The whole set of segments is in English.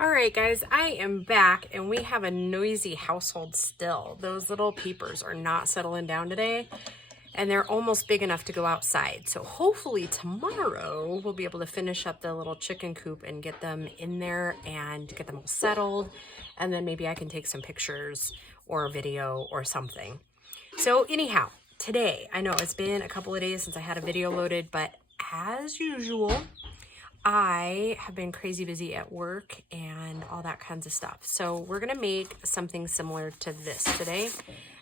All right, guys, I am back and we have a noisy household still. Those little peepers are not settling down today and they're almost big enough to go outside. So hopefully tomorrow we'll be able to finish up the little chicken coop and get them in there and get them all settled. And then maybe I can take some pictures or a video or something. So anyhow, today, I know it's been a couple of days since I had a video loaded, but as usual, I have been crazy busy at work and all that kinds of stuff. So we're gonna make something similar to this today.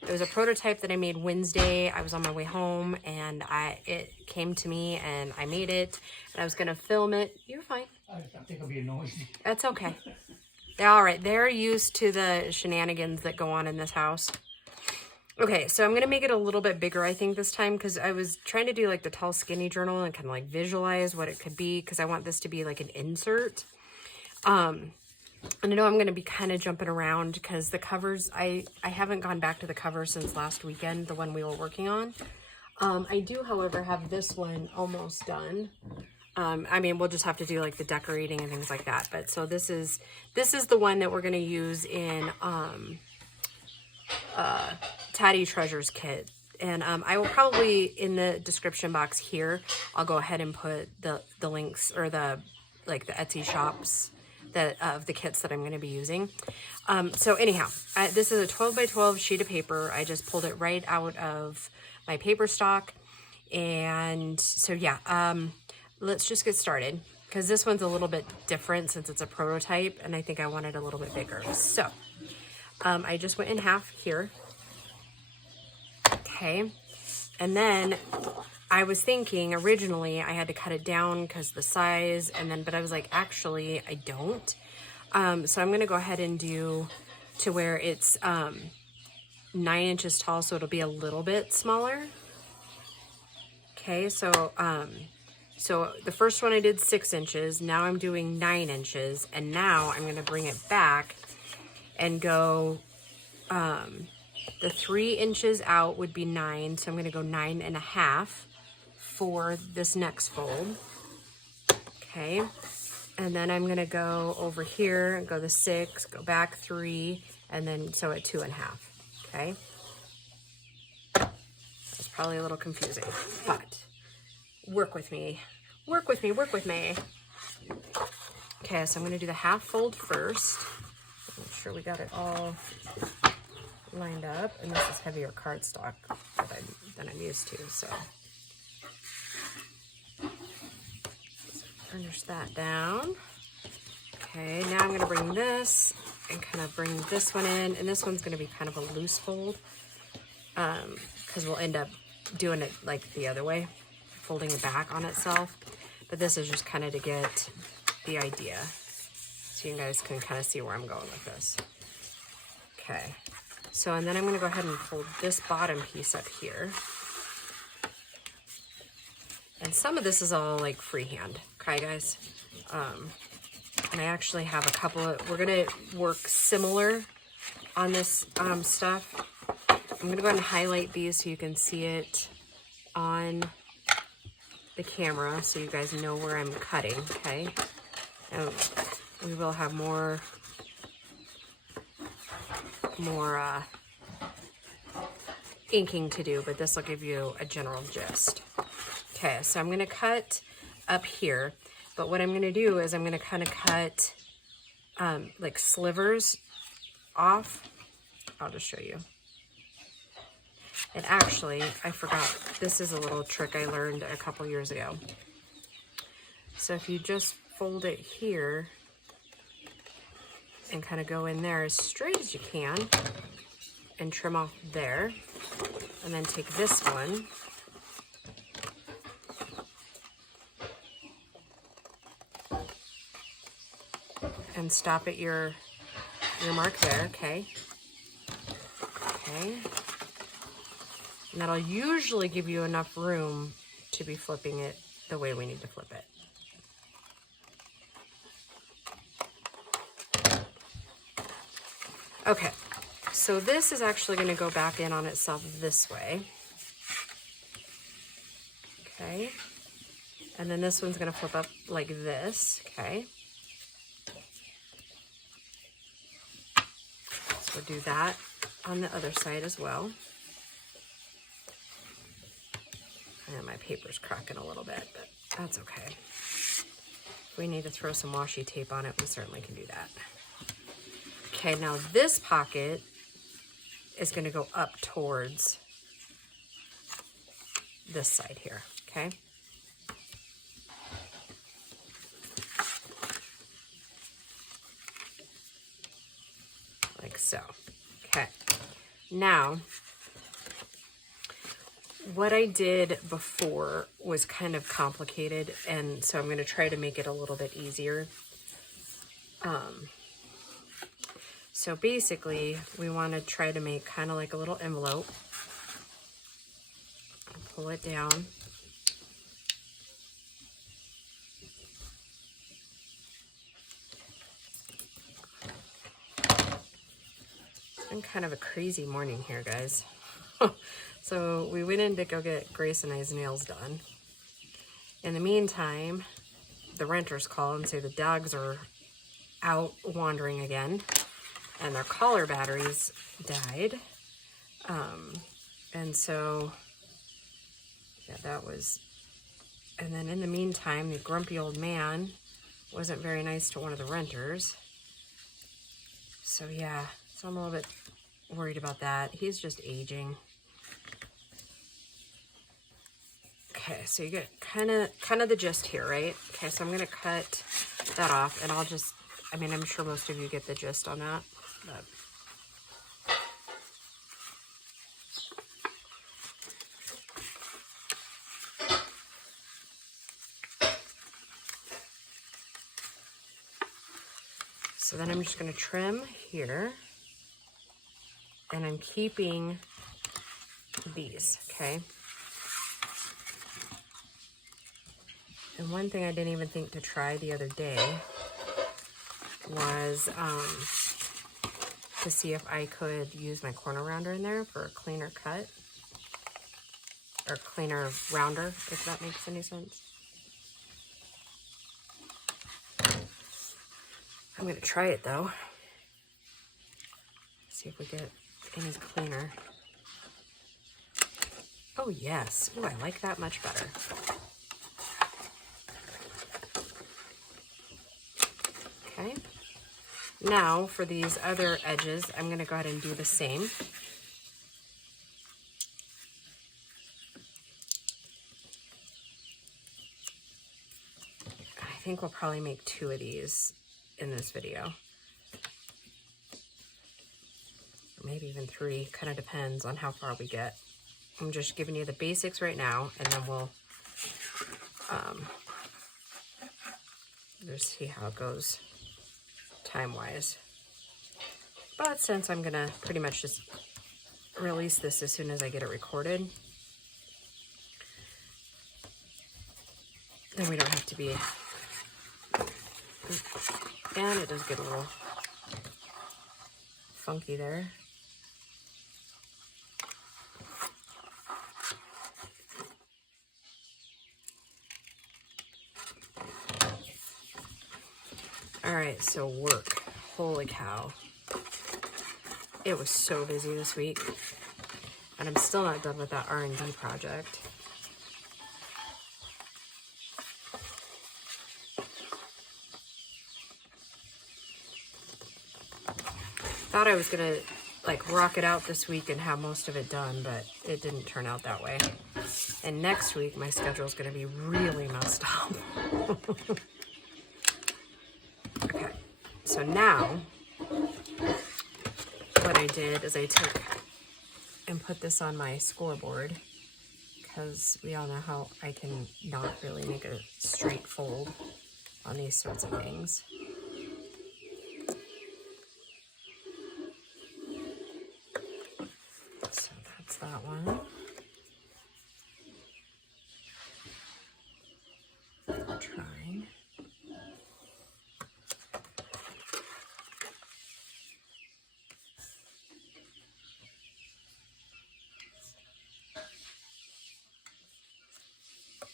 It was a prototype that I made Wednesday. I was on my way home and it came to me and I made it and I was gonna film it. You're fine. I think it'll be noisy. That's okay. They're all right. They're used to the shenanigans that go on in this house. Okay, so I'm going to make it a little bit bigger, I think, this time, because I was trying to do, like, the tall, skinny journal and kind of, like, visualize what it could be, because I want this to be, like, an insert. And I know I'm going to be kind of jumping around, because the covers, I haven't gone back to the cover since last weekend, the one we were working on. I do, however, have this one almost done. I mean, we'll just have to do, like, the decorating and things like that. But, so this is the one that we're going to use in, Taddy Treasures kit, and I will probably in the description box here I'll go ahead and put the links or the Etsy shops that of the kits that I'm going to be using. So anyhow, this is a 12 by 12 sheet of paper. I just pulled it right out of my paper stock, and so yeah, let's just get started because this one's a little bit different since it's a prototype and I think I want it a little bit bigger. So I just went in half here. Okay, and then I was thinking originally I had to cut it down because the size, and then but I was like, actually I don't. So I'm gonna go ahead and do to where it's 9 inches tall, so it'll be a little bit smaller. Okay, so so the first one I did 6 inches. Now I'm doing 9 inches, and now I'm gonna bring it back and go. The 3 inches out would be 9, so I'm going to go 9.5 for this next fold. Okay, and then I'm going to go over here and go the 6, go back 3, and then sew at 2.5. Okay, that's probably a little confusing, but work with me, work with me, work with me. Okay, so I'm going to do the half fold first. Make sure we got it all lined up, and this is heavier cardstock than I'm used to, so finish that down. Okay, now I'm going to bring this and kind of bring this one in, and this one's going to be kind of a loose fold because we'll end up doing it like the other way, folding it back on itself, but this is just kind of to get the idea so you guys can kind of see where I'm going with this. Okay. So, and then I'm going to go ahead and fold this bottom piece up here. And some of this is all like freehand, okay guys? And I actually have a couple of, we're going to work similar on this stuff. I'm going to go ahead and highlight these so you can see it on the camera so you guys know where I'm cutting, okay? And we will have more inking to do, but this will give you a general gist. Okay, so I'm going to cut up here, but what I'm going to do is I'm going to kind of cut like slivers off. I'll just show you. And actually, I forgot, this is a little trick I learned a couple years ago. So if you just fold it here and kind of go in there as straight as you can and trim off there, and then take this one and stop at your mark there. Okay, and that'll usually give you enough room to be flipping it the way we need to flip it. Okay, so this is actually going to go back in on itself this way. Okay, and then this one's going to flip up like this. Okay, We'll do that on the other side as well. And my paper's cracking a little bit, but that's okay. If we need to throw some washi tape on it, we certainly can do that. Okay, now this pocket is going to go up towards this side here, okay? Like so. Okay. Now, what I did before was kind of complicated, and so I'm going to try to make it a little bit easier. So basically, we want to try to make kind of like a little envelope. Pull it down. It's been kind of a crazy morning here, guys. So we went in to go get Grace and I's nails done. In the meantime, the renters call and say the dogs are out wandering again and their collar batteries died. And so, yeah, that was, and then in the meantime, the grumpy old man wasn't very nice to one of the renters. So yeah, so I'm a little bit worried about that. He's just aging. Okay, so you get kind of the gist here, right? Okay, so I'm gonna cut that off, and I'll just, I mean, I'm sure most of you get the gist on that. But. So then I'm just gonna trim here, and I'm keeping these, okay? And one thing I didn't even think to try the other day was to see if I could use my corner rounder in there for a cleaner cut, or cleaner rounder, if that makes any sense. I'm gonna try it though. See if we get any cleaner. Oh yes, oh, I like that much better. Okay, now for these other edges, I'm gonna go ahead and do the same. I think we'll probably make 2 of these in this video. Or maybe even 3, kind of depends on how far we get. I'm just giving you the basics right now, and then we'll just see how it goes time-wise. But since I'm gonna pretty much just release this as soon as I get it recorded, then we don't have to be, and it does get a little funky there. All right, so work. Holy cow. It was so busy this week, and I'm still not done with that R&D project. Thought I was gonna like rock it out this week and have most of it done, but it didn't turn out that way. And next week, my schedule is gonna be really messed up. Okay, so now what I did is I took and put this on my scoreboard, because we all know how I can not really make a straight fold on these sorts of things. So that's that one. I'm trying.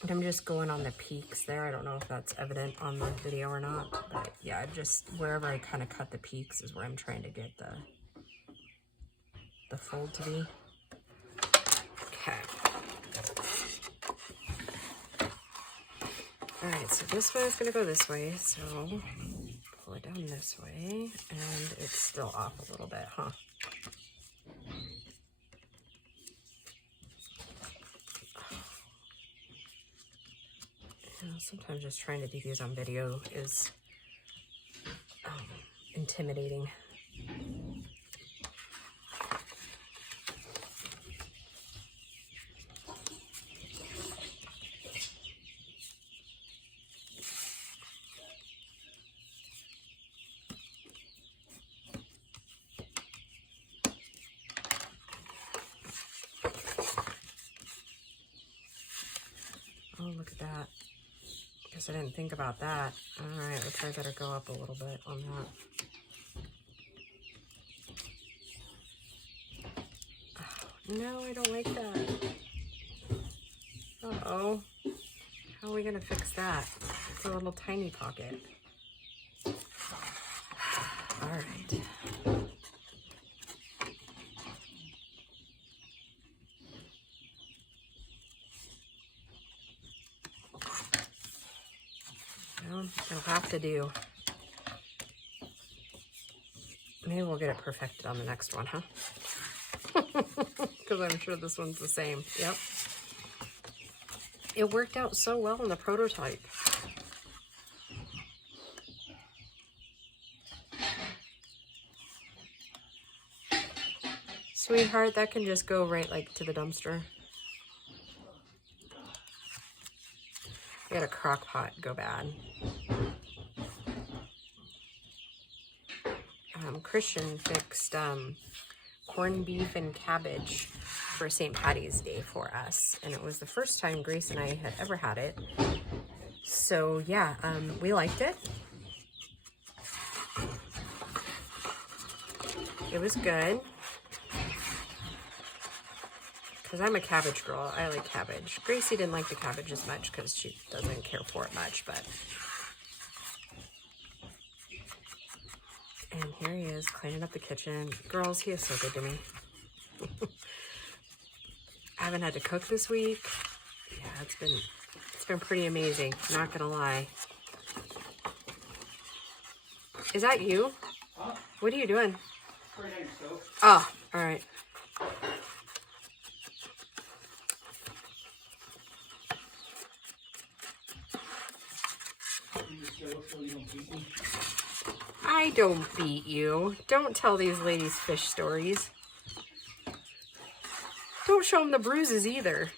And I'm just going on the peaks there. I don't know if that's evident on the video or not, but yeah, just wherever I kind of cut the peaks is where I'm trying to get the the fold to be. Okay. All right, so this one is going to go this way, so pull it down this way, and it's still off a little bit, huh? You know, sometimes just trying to do these on video is intimidating. Oh, look at that. Guess I didn't think about that. All right, let's try better go up a little bit on that. Oh, no, I don't like that. Uh-oh. How are we gonna fix that? It's a little tiny pocket. All right. Well, it'll have to do. Maybe we'll get it perfected on the next one, huh? Because I'm sure this one's the same. Yep. It worked out so well in the prototype. Sweetheart, that can just go right like to the dumpster. I got a crock pot go bad. Christian fixed corned beef and cabbage for St. Patty's Day for us, and it was the first time Grace and I had ever had it. So yeah, we liked it. It was good. Because I'm a cabbage girl. I like cabbage. Gracie didn't like the cabbage as much because she doesn't care for it much, but... And here he is, cleaning up the kitchen. Girls, he is so good to me. I haven't had to cook this week. Yeah, it's been pretty amazing, not gonna lie. Is that you? Huh? What are you doing? Oh, all right. I don't beat you. Don't tell these ladies fish stories. Don't show them the bruises either.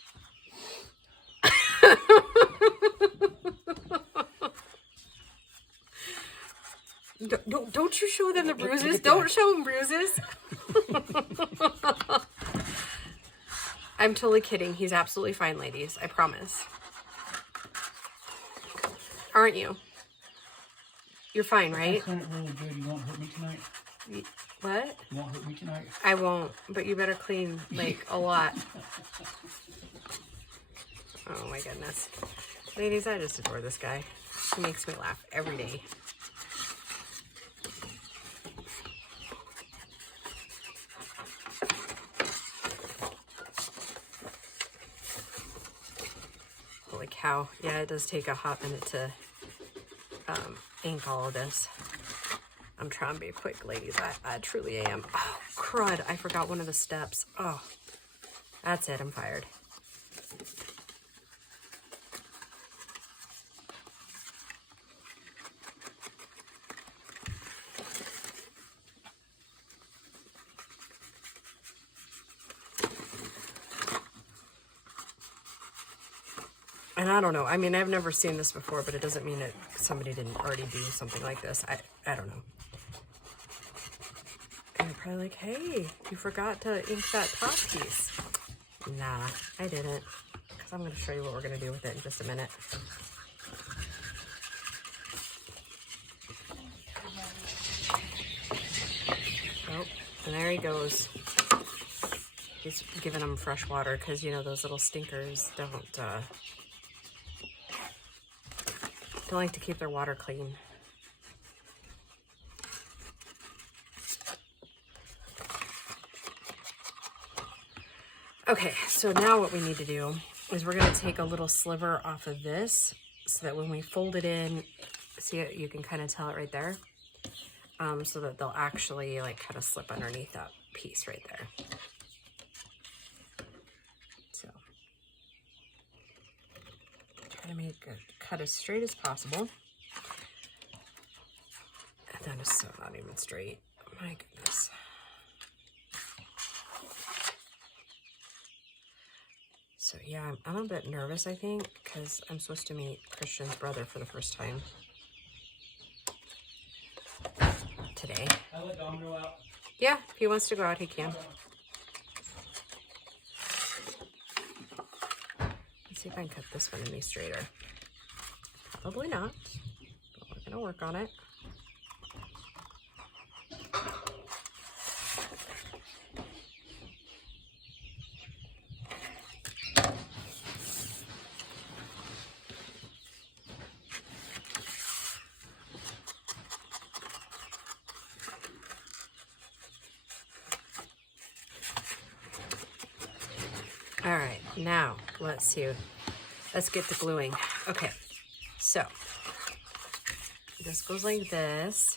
Don't you show them the bruises? Don't show them bruises. I'm totally kidding. He's absolutely fine, ladies. I promise. Aren't you? You're fine, right? I sounded really good. You won't hurt me tonight? What? You won't hurt me tonight? I won't, but you better clean, like, a lot. Oh my goodness. Ladies, I just adore this guy. He makes me laugh every day. Holy cow. Yeah, it does take a hot minute to ink all of this. I'm trying to be quick, ladies. I truly am. Oh, crud. I forgot one of the steps. Oh, that's it. I'm fired. And I don't know. I mean, I've never seen this before, but it doesn't mean that somebody didn't already do something like this. I don't know. And you're probably like, hey, you forgot to ink that top piece. Nah, I didn't. Because I'm going to show you what we're going to do with it in just a minute. Oh, and there he goes. He's giving them fresh water because, you know, those little stinkers don't like to keep their water clean. Okay, so now what we need to do is we're going to take a little sliver off of this so that when we fold it in, see it, you can kind of tell it right there, so that they'll actually like kind of slip underneath that piece right there. So try to make it cut as straight as possible. And that is so not even straight. My goodness. So yeah, I'm a bit nervous, I think, because I'm supposed to meet Christian's brother for the first time today. I'll let Dom go out. Yeah, if he wants to go out, he can. Let's see if I can cut this one any straighter. Probably not, but we're gonna work on it. All right, now let's see. Let's get to gluing. Okay, so this goes like this.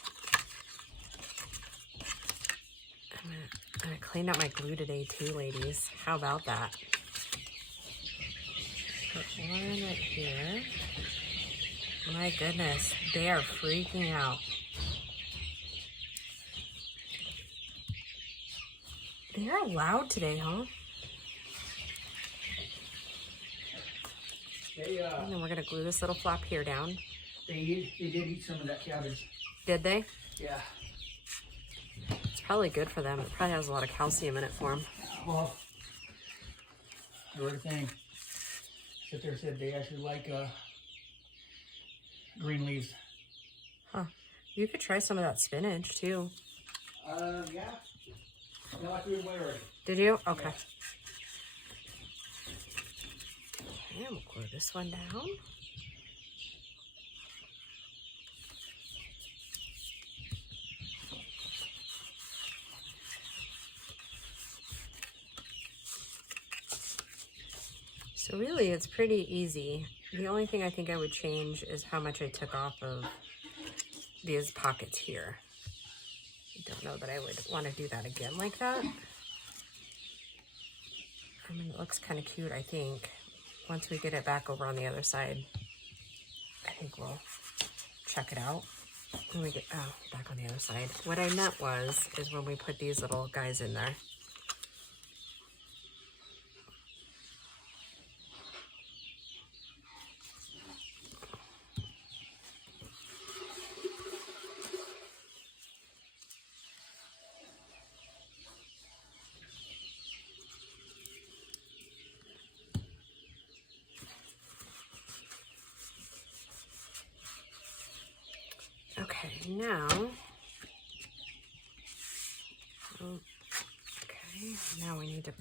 I cleaned out my glue today too, ladies. How about that? Put one right here. My goodness, they are freaking out. They are loud today, huh? And then we're gonna glue this little flap here down. They did eat some of that cabbage. Did they? Yeah. It's probably good for them. It probably has a lot of calcium in it for them. Well, I read a thing that there said they actually like green leaves. Huh. You could try some of that spinach too. Yeah. No, I threw it away already. Did you? Okay. Yeah. Okay, we'll glue this one down. So really, it's pretty easy. The only thing I think I would change is how much I took off of these pockets here. I don't know that I would want to do that again like that. I mean, it looks kind of cute, I think. Once we get it back over on the other side, I think we'll check it out. When we get, oh, back on the other side. What I meant is when we put these little guys in there. Okay, now, now we need to,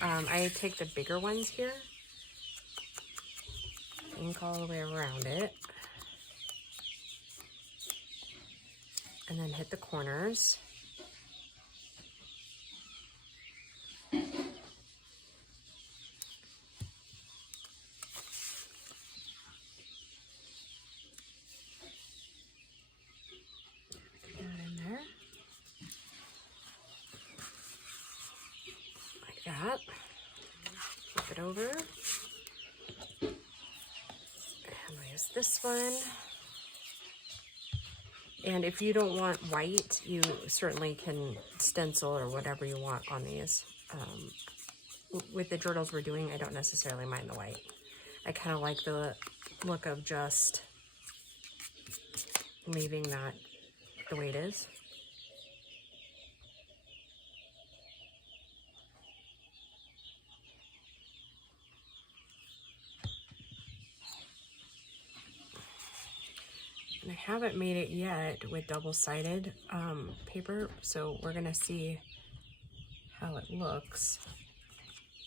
I take the bigger ones here, ink all the way around it, and then hit the corners. That. Flip it over. And I'll use this one. And if you don't want white, you certainly can stencil or whatever you want on these. With the journals we're doing, I don't necessarily mind the white. I kind of like the look of just leaving that the way it is. And I haven't made it yet with double-sided paper, so we're gonna see how it looks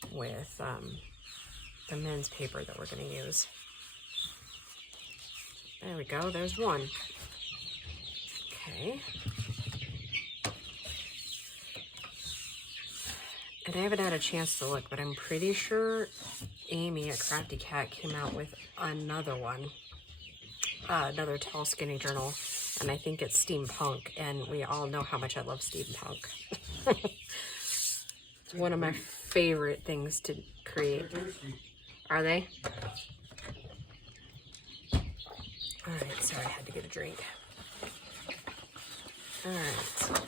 with the men's paper that we're gonna use. There we go, there's one. Okay. It And I haven't had a chance to look, but I'm pretty sure Amy at Crafty Cat came out with another one. Another Tall Skinny Journal. And I think it's steampunk. And we all know how much I love steampunk. It's one of my favorite things to create. Are they? Alright, sorry, I had to get a drink. Alright.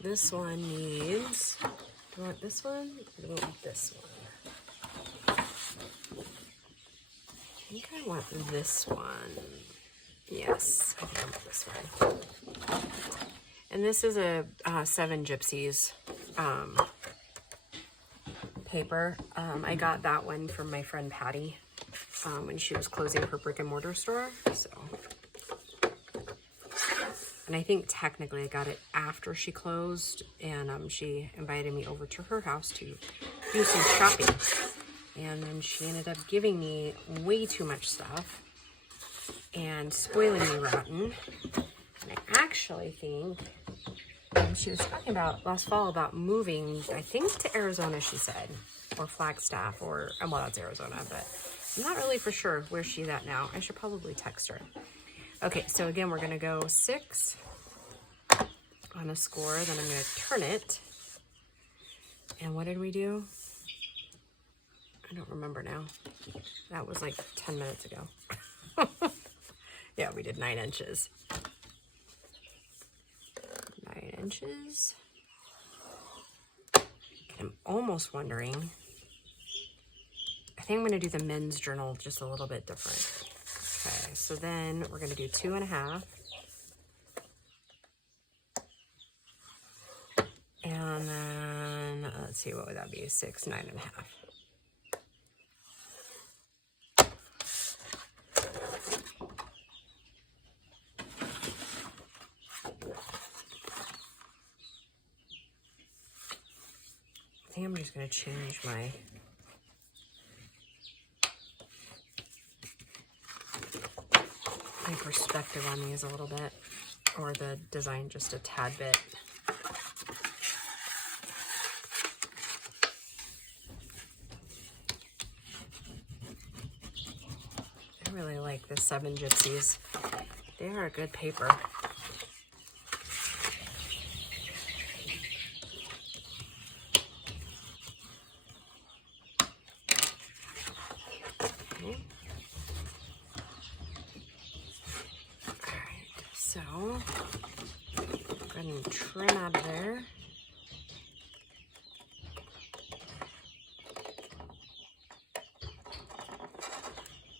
This one needs... Do you want this one? Or do you want this one? I think I want this one. Yes, I think I want this one. And this is a 7 Gypsies paper. I got that one from my friend Patty when she was closing her brick and mortar store. So, and I think technically I got it after she closed, and she invited me over to her house to do some shopping. And then she ended up giving me way too much stuff and spoiling me rotten. And I actually think she was talking about last fall about moving, I think to Arizona, she said, or Flagstaff, or, well, that's Arizona, but I'm not really for sure where she's at now. I should probably text her. Okay, so again, we're gonna go 6 on a score, then I'm gonna turn it. And what did we do? I don't remember now. That was like 10 minutes ago. Yeah, we did 9 inches. 9 inches. I'm almost wondering. I think I'm going to do the men's journal just a little bit different. Okay, so then we're going to do 2.5. And then, let's see, what would that be? 6, 9.5. I think I'm just going to change my perspective on these a little bit, or the design just a tad bit. I really like the 7 Gypsies. They are a good paper. So, go ahead and trim out of there.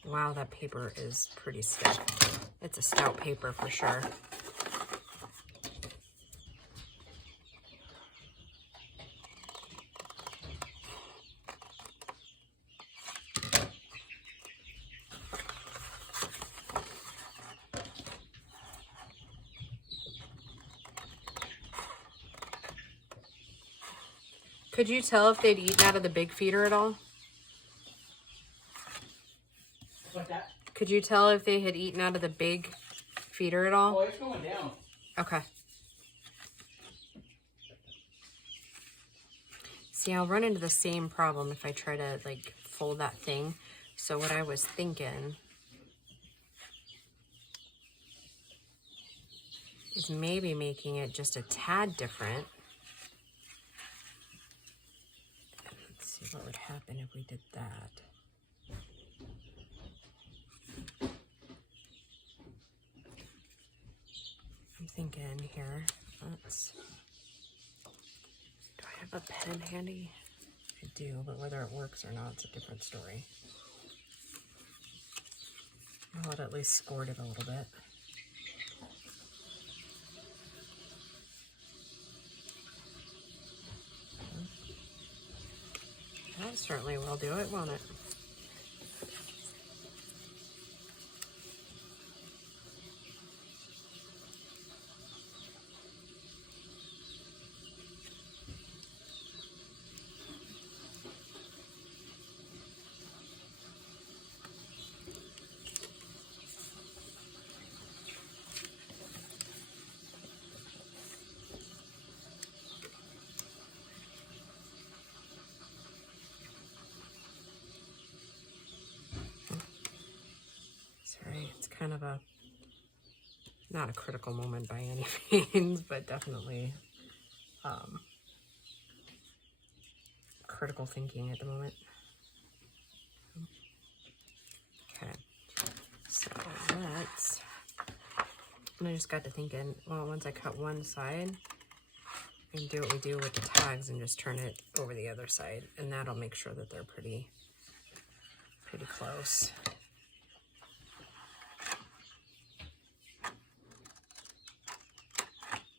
Wow, that paper is pretty stout. It's a stout paper for sure. Could you tell if they'd eaten out of the big feeder at all? What's that? Could you tell if they had eaten out of the big feeder at all? Oh, it's going down. Okay. See, I'll run into the same problem if I try to, like, fold that thing. So what I was thinking is maybe making it just a tad different. Let's see what would happen if we did that. I'm thinking here, let's, do I have a pen handy? I do, but whether it works or not, it's a different story. I'll at least scored it a little bit. That certainly will do it, won't it? kind of a, not a critical moment by any means, but definitely critical thinking at the moment. Okay, so let's, and I just got to thinking, well, once I cut one side, I can do what we do with the tags and just turn it over the other side, and that'll make sure that they're pretty close.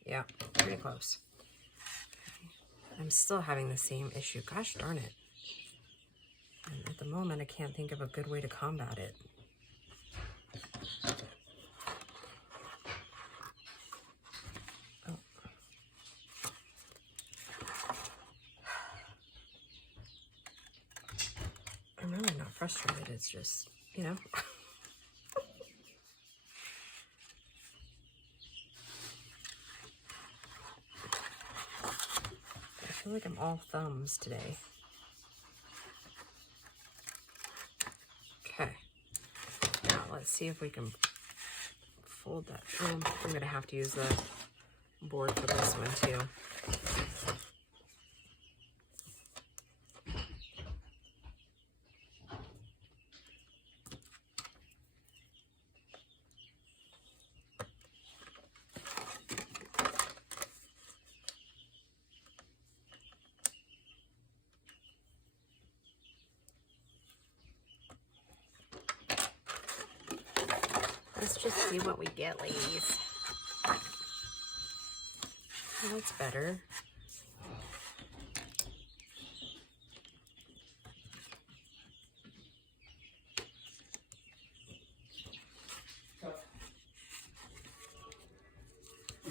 Yeah, pretty close. Okay. I'm still having the same issue. Gosh darn it. And at the moment, I can't think of a good way to combat it. Oh. I'm really not frustrated. It's just, you know. I feel like I'm all thumbs today. Okay. Now let's see if we can fold that. Oh, I'm going to have to use the board for this one too. Let's just see what we get, ladies. Oh, that's better.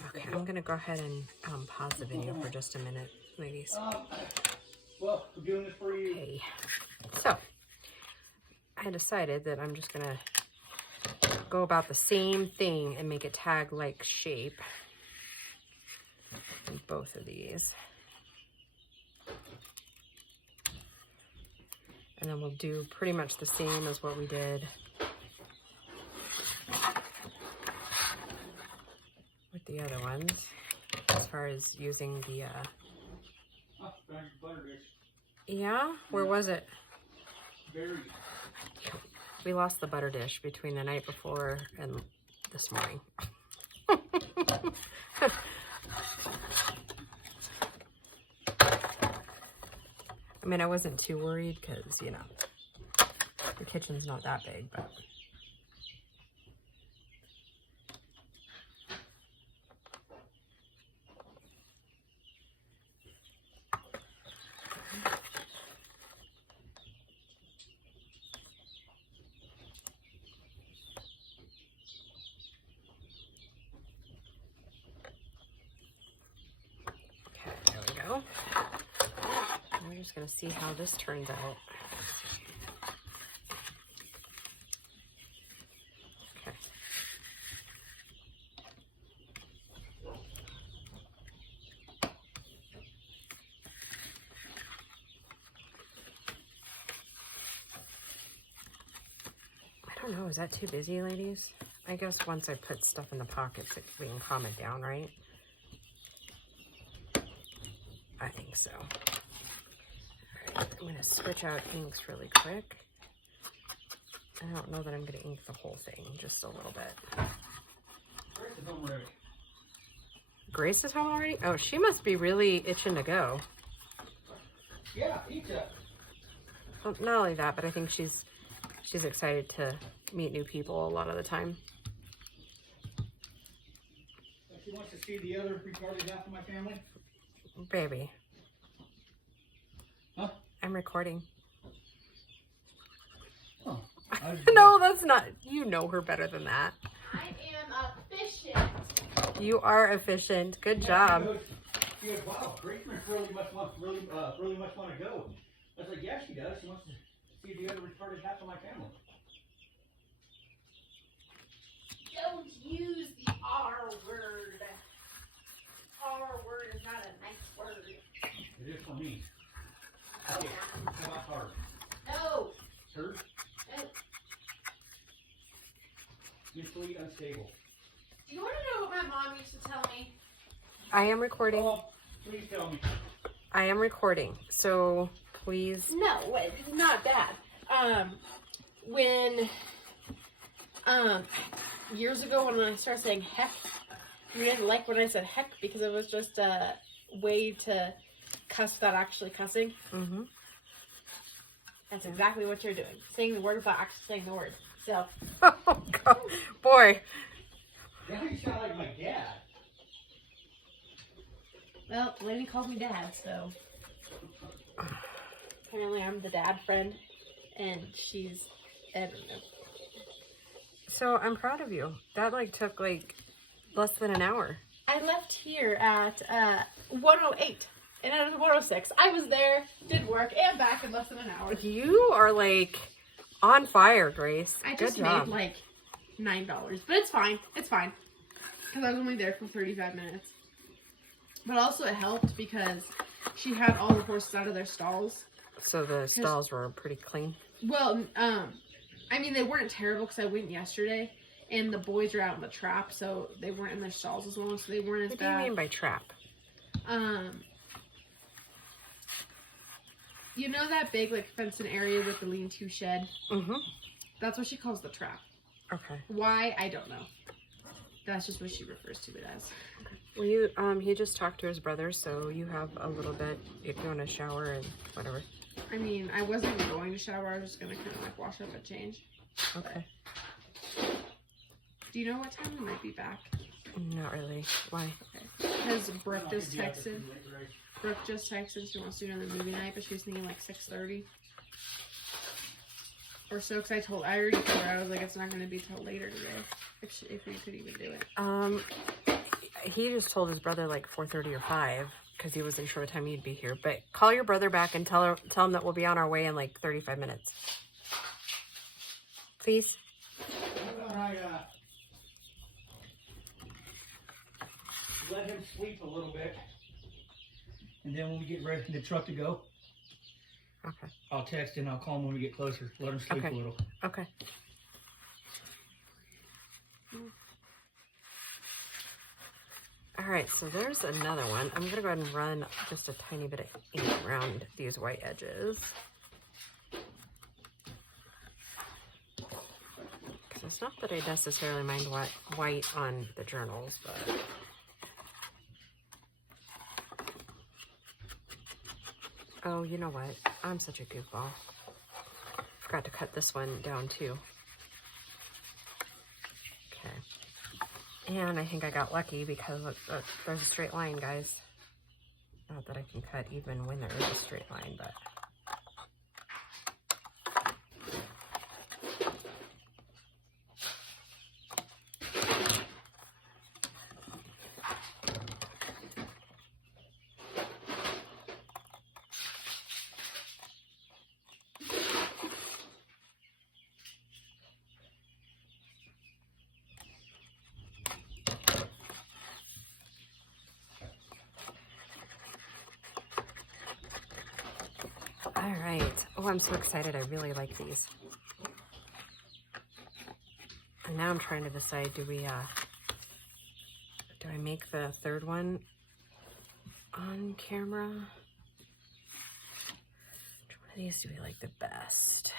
Okay, I'm gonna go ahead and pause the video for just a minute, ladies. Well, we're doing this for you. Okay, so I decided that I'm just gonna go about the same thing and make a tag-like shape in both of these. And then we'll do pretty much the same as what we did with the other ones, as far as using the, butter dish. yeah? Where was it? Buried. We lost the butter dish between the night before and this morning. I mean, I wasn't too worried because, you know, the kitchen's not that big, but. We're just going to see how this turns out. Okay. I don't know, is that too busy, ladies? I guess once I put stuff in the pockets, we can calm it down, right? I think so. I'm going to switch out inks really quick. I don't know that I'm going to ink the whole thing, just a little bit. Grace is home already. Grace is home already? Oh, she must be really itching to go. Yeah, pizza. Well, not only that, but I think she's excited to meet new people a lot of the time. She wants to see the other retarded half of my family. Baby. Huh? I'm recording. Oh. No, that's not. You know her better than that. I am efficient. You are efficient. Good job. She goes, wow, Grace really much want to go. I was like, yeah, she does. She wants to see the other retarded half of my family. Don't use the R word. R word is not a nice word. It is for me. Okay, how about hard? No. Hurt? No. You dangerously unstable. Do you want to know what my mom used to tell me? I am recording. Oh, please tell me. I am recording. So please. No, wait, this is not bad. When years ago when I started saying heck, you didn't like when I said heck because it was just a way to cuss without actually cussing. Mm-hmm. That's exactly what you're doing. Saying the word without actually saying the word. So. Oh, God. Boy. Now you sound like my dad. Well, the lady calls me dad, so. Apparently I'm the dad friend, and she's, I don't know. So I'm proud of you. That took less than an hour. I left here at 1:08, and it was 1:06. I was there, did work, and back in less than an hour. You are on fire, Grace. I just Good job. made $9, but it's fine. It's fine. Because I was only there for 35 minutes. But also it helped because she had all the horses out of their stalls. So the stalls were pretty clean? Well, I mean, they weren't terrible because I went yesterday. And the boys are out in the trap, so they weren't in their stalls as long, so they weren't as What bad. do you mean by trap? You know that big, fenced-in area with the lean-to shed? Mm-hmm. That's what she calls the trap. Okay. Why? I don't know. That's just what she refers to it as. Well, you, he just talked to his brother, so you have a little bit if you want to shower and whatever. I mean, I wasn't even going to shower. I was just going to kind of, wash up and change. Okay. Do you know what time we might be back? Not really. Why? Because Brooke just texted. Brooke just texted she wants to do another movie night, but she was thinking 6:30 or so. Because I already told her, I was like, it's not going to be till later today, if we could even do it. He just told his brother 4:30 or 5 because he wasn't sure what time he'd be here. But call your brother back and tell him that we'll be on our way in 35 minutes. Please. Let him sleep a little bit. And then when we get ready for the truck to go, Okay. I'll text and I'll call him when we get closer. Let him sleep a little. Okay. All right, so there's another one. I'm gonna go ahead and run just a tiny bit of ink around these white edges. Because it's not that I necessarily mind white on the journals, but oh, you know what? I'm such a goofball. Forgot to cut this one down too. Okay. And I think I got lucky because look, there's a straight line, guys. Not that I can cut even when there is a straight line, but. All right. Oh, I'm so excited. I really like these. And now I'm trying to decide, do I make the third one on camera? Which one of these do we like the best?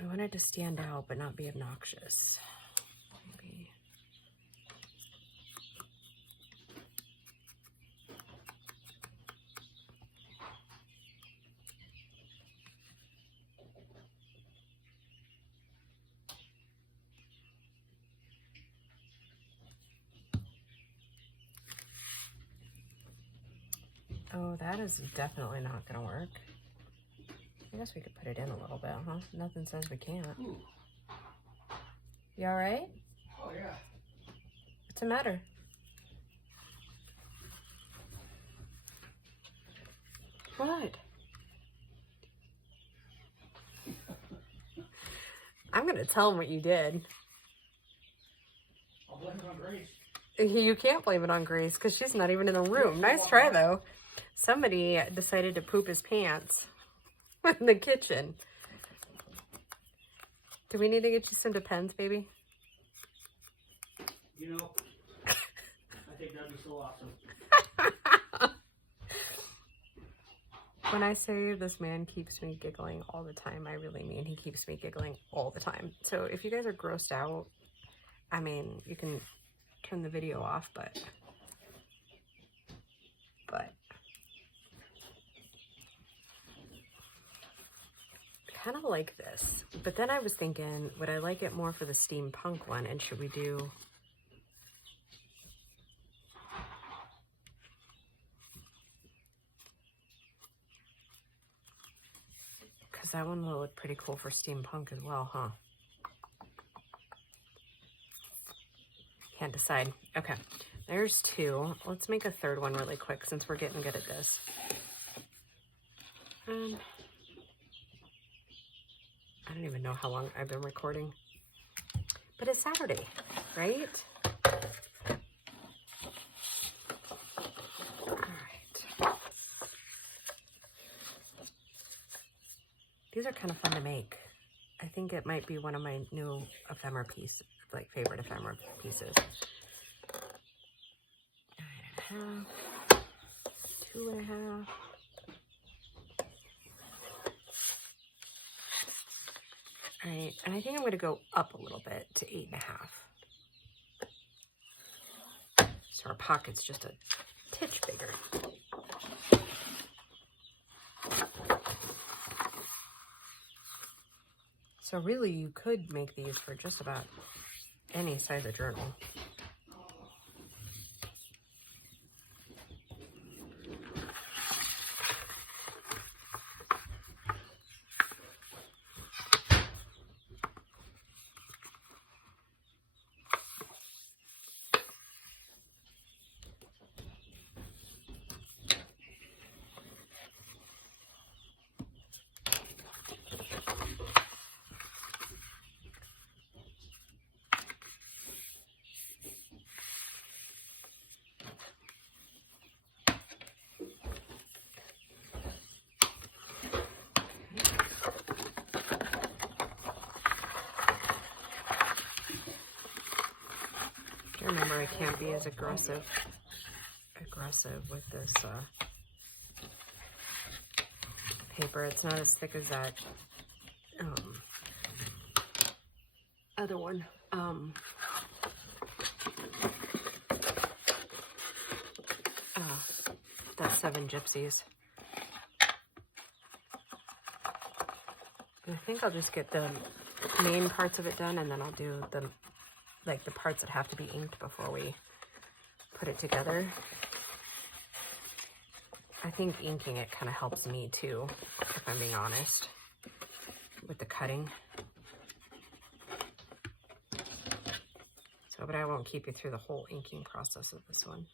We want it to stand out but not be obnoxious. Maybe. Oh, that is definitely not gonna work. I guess we could put it in a little bit, huh? Nothing says we can't. Ooh. You all right? Oh, yeah. What's the matter? What? I'm gonna tell him what you did. I'll blame it on Grace. You can't blame it on Grace because she's not even in the room. Nice try though. Somebody decided to poop his pants in the kitchen. Do we need to get you some Depends, baby? You know, I think that'd be so awesome. When I say this man keeps me giggling all the time, I really mean he keeps me giggling all the time. So if you guys are grossed out, I mean, you can turn the video off, but I kind of like this. But then I was thinking, would I like it more for the steampunk one? And should we do... Because that one will look pretty cool for steampunk as well, huh? Can't decide. Okay, there's two. Let's make a third one really quick since we're getting good at this. I don't even know how long I've been recording. But it's Saturday, right? All right. These are kind of fun to make. I think it might be one of my new ephemera pieces, like favorite ephemera pieces. 9.5, 2.5. All right, and I think I'm gonna go up a little bit to 8.5. So our pocket's just a titch bigger. So really you could make these for just about any size of journal. Remember, I can't be as aggressive with this paper. It's not as thick as that other one. That's 7 Gypsies. And I think I'll just get the main parts of it done, and then I'll do the parts that have to be inked before we put it together. I think inking it kind of helps me too, if I'm being honest, with the cutting. So, but I won't keep you through the whole inking process of this one.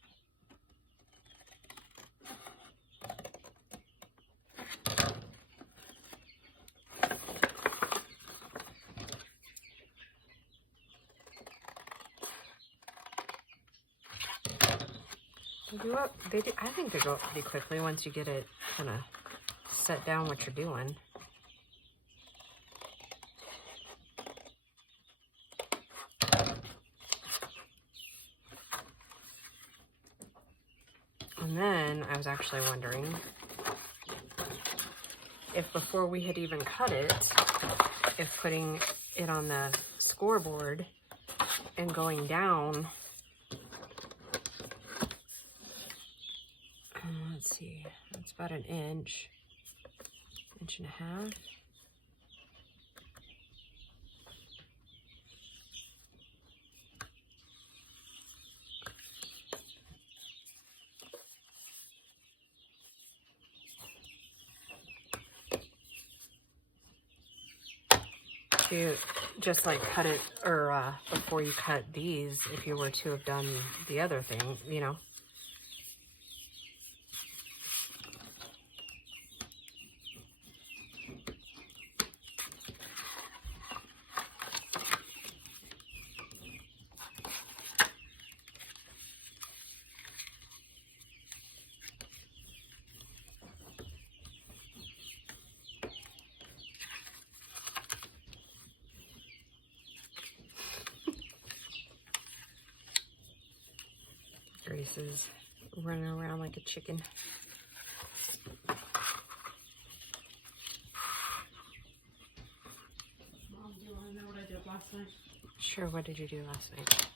I think they go up pretty quickly once you get it kind of set down what you're doing. And then I was actually wondering if before we had even cut it, if putting it on the scoreboard and going down, let's see, that's about an inch and a half. To just like cut it, or before you cut these, if you were to have done the other thing, you know. Grace is running around like a chicken. Mom, do you want to know what I did last night? Sure, what did you do last night?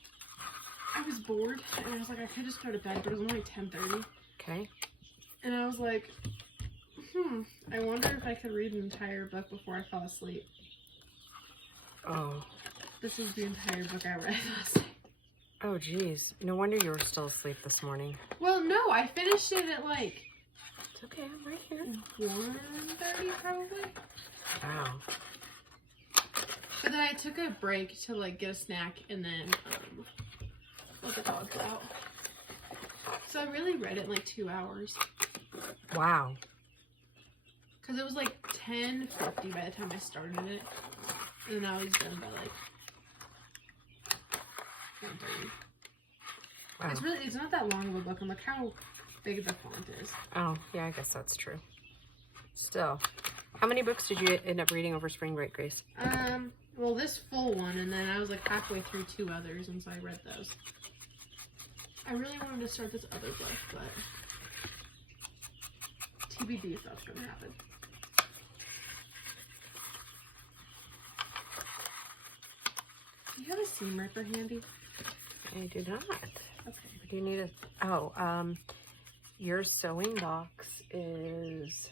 I was bored, and I was like, I could just go to bed, but it was only 10:30. Okay. And I was like, I wonder if I could read an entire book before I fall asleep. Oh. This is the entire book I read last night. Oh, geez. No wonder you were still asleep this morning. Well, no, I finished it at like It's okay, I'm right here. 1:30 probably. Wow. But then I took a break to like get a snack and then let the dogs out. So I really read it in like 2 hours. Wow. Because it was like 10:50 by the time I started it. And then I was done by like 1:30. Wow. It's not that long of a book, and look how big the font is. Oh, yeah, I guess that's true. Still. How many books did you end up reading over spring break, Grace? Well, this full one, and then I was like halfway through 2 others, and so I read those. I really wanted to start this other book, but TBD if that's gonna happen. Do you have a seam ripper handy? I do not. Okay. What do you need? Your sewing box is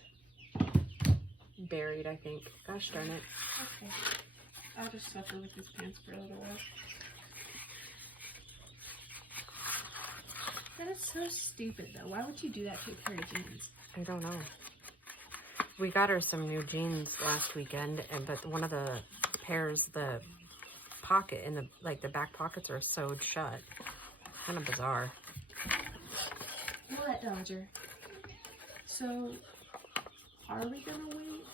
buried, I think. Gosh darn it. Okay. I'll just suffer with these pants for a little while. That is so stupid, though. Why would you do that to a pair of jeans? I don't know. We got her some new jeans last weekend, but one of the pairs, the pocket in the back pockets are sewed shut. Kind of bizarre. What, Dodger? So, are we gonna wait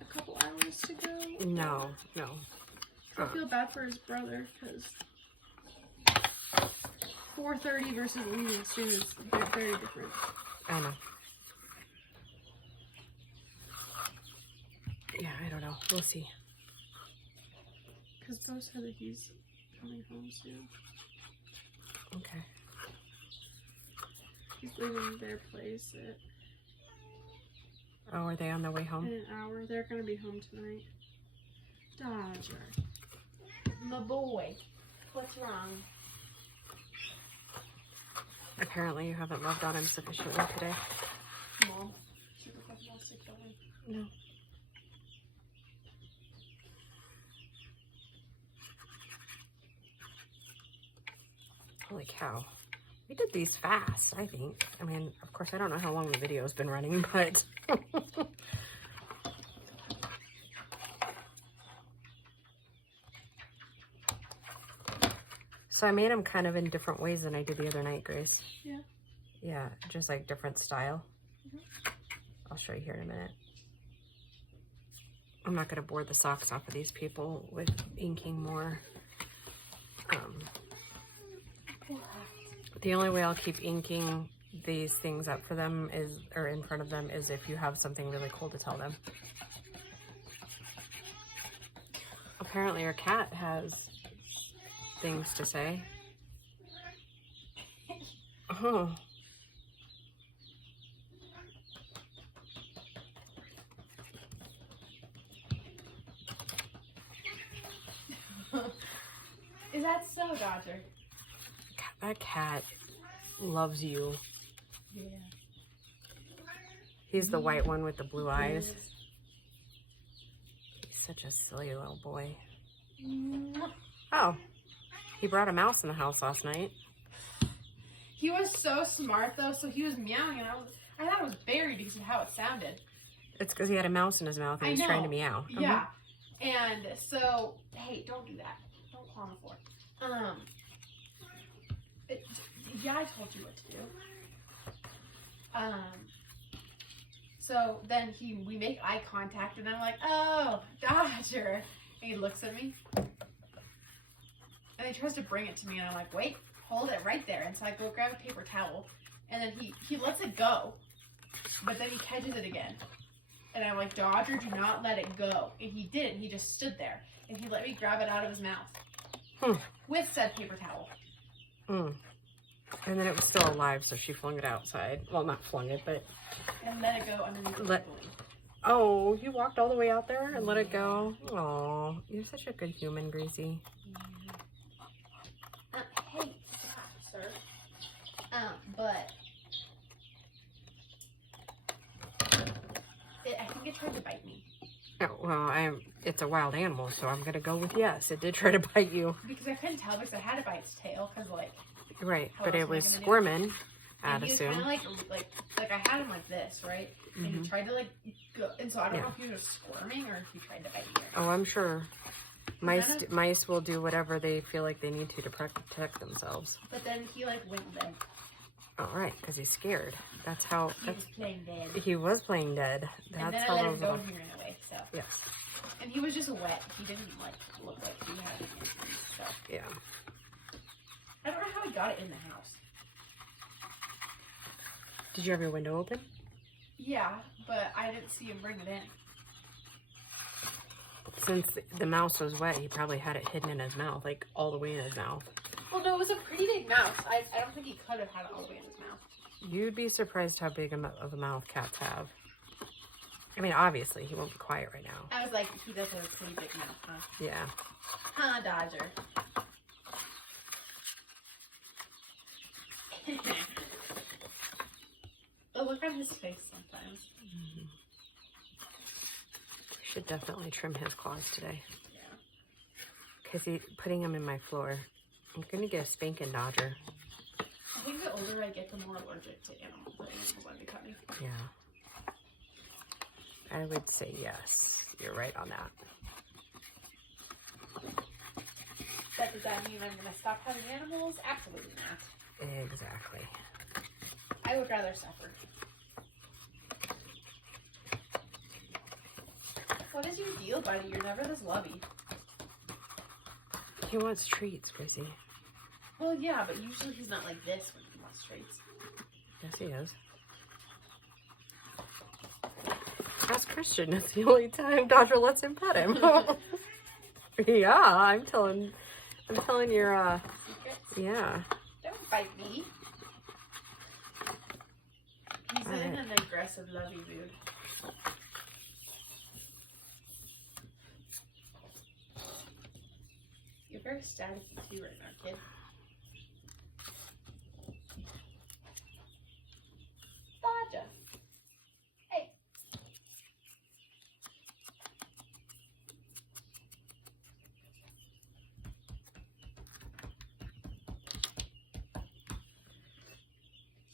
a couple hours to go? No. I feel bad for his brother, because 4:30 versus leaving soon is very different. I know. Yeah, I don't know. We'll see. Because Bo said that he's coming home soon. Okay. He's leaving their place Oh, are they on their way home? in an hour. They're gonna be home tonight. Dodger. My boy. What's wrong? Apparently you haven't loved on him sufficiently today. Mom. Should we have more sick going? No. Holy cow. We did these fast, I think. I mean, of course, I don't know how long the video's been running, but... So I made them kind of in different ways than I did the other night, Grace. Yeah. Yeah, just like different style. Mm-hmm. I'll show you here in a minute. I'm not going to bore the socks off of these people with inking more. The only way I'll keep inking these things up for them or in front of them is if you have something really cool to tell them. Apparently our cat has things to say. Oh. Is that so, Dodger? That cat loves you. Yeah. He's the white one with the blue eyes. He's such a silly little boy. Oh, he brought a mouse in the house last night. He was so smart, though, so he was meowing, and I thought it was buried because of how it sounded. It's because he had a mouse in his mouth and he was trying to meow. Yeah. And so, hey, don't do that. Don't claw on the floor. Yeah, I told you what to do. So then we make eye contact, and I'm like, oh, Dodger. And he looks at me. And he tries to bring it to me, and I'm like, wait, hold it right there. And so I go grab a paper towel, and then he lets it go. But then he catches it again. And I'm like, Dodger, do not let it go. And he didn't. He just stood there. And he let me grab it out of his mouth. With said paper towel. And then it was still alive, so she flung it outside. Well, not flung it, but... And let it go underneath the Let- trampoline. Oh, you walked all the way out there and let it go? Oh, you're such a good human, Gracie. Hey, stop, sir. But... I think it tried to bite me. Oh, well, it's a wild animal, so I'm going to go with yes. It did try to bite you. Because I couldn't tell because I had it by its tail. Because, like... Right, How but else it am I was gonna do it? squirming, I'd And he was kind assume. of like I had him like this, right? And he tried to like go, and so I don't know if he was squirming or if he tried to bite me. Oh, I'm sure. Kinda- Mice will do whatever they feel like they need to protect themselves. But then he like went dead. All right, because he's scared. That's how. He was playing dead. He was playing dead. And That's then how I let those him go little. and he ran away. So Yes. and he was just wet. He didn't like look like he had anything. So Yeah. I don't know how he got it in the house. Did you have your window open? Yeah, but I didn't see him bring it in. Since the mouse was wet, he probably had it hidden in his mouth, like all the way in his mouth. Well, no, it was a pretty big mouse. I don't think he could have had it all the way in his mouth. You'd be surprised how big of a mouth cats have. I mean, obviously, he won't be quiet right now. I was like, he does have a pretty big mouth, huh? Yeah. Huh, Dodger. The look on his face sometimes. Should definitely trim his claws today. Yeah. Because putting him in my floor. I'm going to get a spanking, Dodger. I think the older I get, the more allergic to animals I'm becoming. Yeah. I would say yes. You're right on that. But does that mean I'm going to stop having animals? Absolutely not. Exactly. I would rather suffer. What is your deal, buddy? You're never this lovey. He wants treats, Gracie. Well, yeah, but usually he's not like this when he wants treats. Yes, he is. Ask Christian. It's the only time Dodger lets him pet him. Yeah, I'm telling your, Secrets? yeah. Don't bite me. He's in an aggressive, lovey mood. You're very staticky too right now, kid. Dodger. Hey.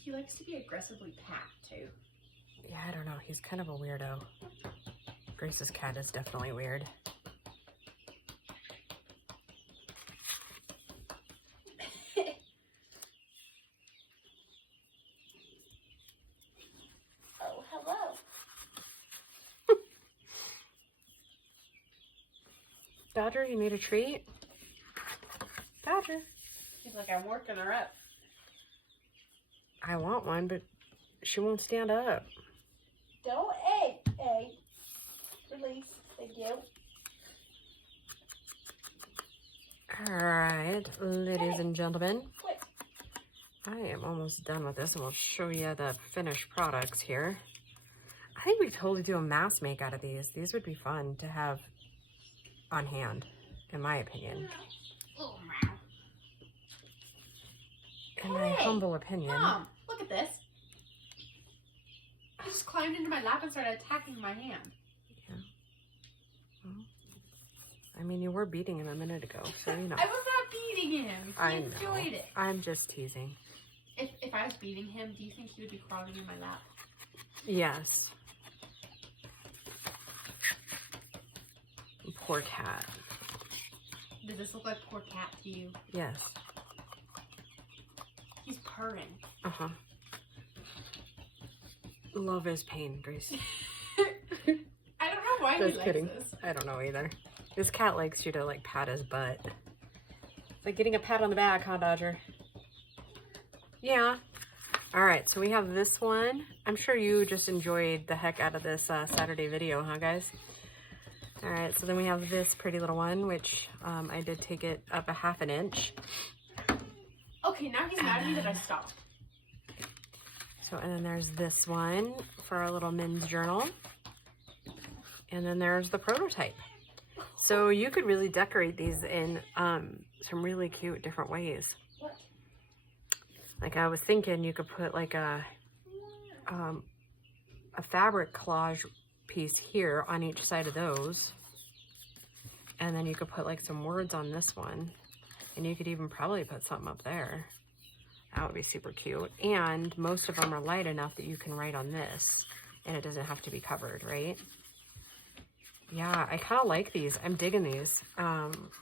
He likes to be aggressively packed too. Yeah, I don't know. He's kind of a weirdo. Grace's cat is definitely weird. Oh, hello. Dodger, you need a treat? Dodger. He's like, I'm working her up. I want one, but she won't stand up. Don't egg. Release. Thank you. All right, ladies and gentlemen. Quick. I am almost done with this, and we'll show you the finished products here. I think we could totally do a mask make out of these. These would be fun to have on hand, in my opinion. Oh, meow. In my Hey, humble opinion. Mom, look at this. He just climbed into my lap and started attacking my hand. Yeah. Well, I mean, you were beating him a minute ago, so you know. I was not beating him. He I know. enjoyed it. I'm just teasing. If I was beating him, do you think he would be crawling in my lap? Yes. Poor cat. Does this look like poor cat to you? Yes. He's purring. Uh-huh. Love is pain, Grace. I don't know why he Just likes kidding. this. I don't know either. This cat likes you to like pat his butt. It's like getting a pat on the back, huh, Dodger? Yeah. All right, so we have this one. I'm sure you just enjoyed the heck out of this Saturday video, huh, guys? All right, so then we have this pretty little one, which I did take it up a 1/2 inch. Okay, now he's mad at me that I stopped. So, and then there's this one for our little men's journal. And then there's the prototype. So you could really decorate these in some really cute different ways. What? Like I was thinking you could put like a fabric collage piece here on each side of those. And then you could put like some words on this one. And you could even probably put something up there. That would be super cute. And most of them are light enough that you can write on this and it doesn't have to be covered, right? Yeah, I kind of like these. I'm digging these.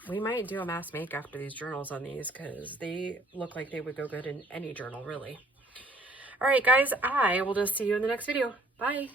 We might do a mass make after these journals on these because they look like they would go good in any journal, really. All right, guys, I will just see you in the next video. Bye.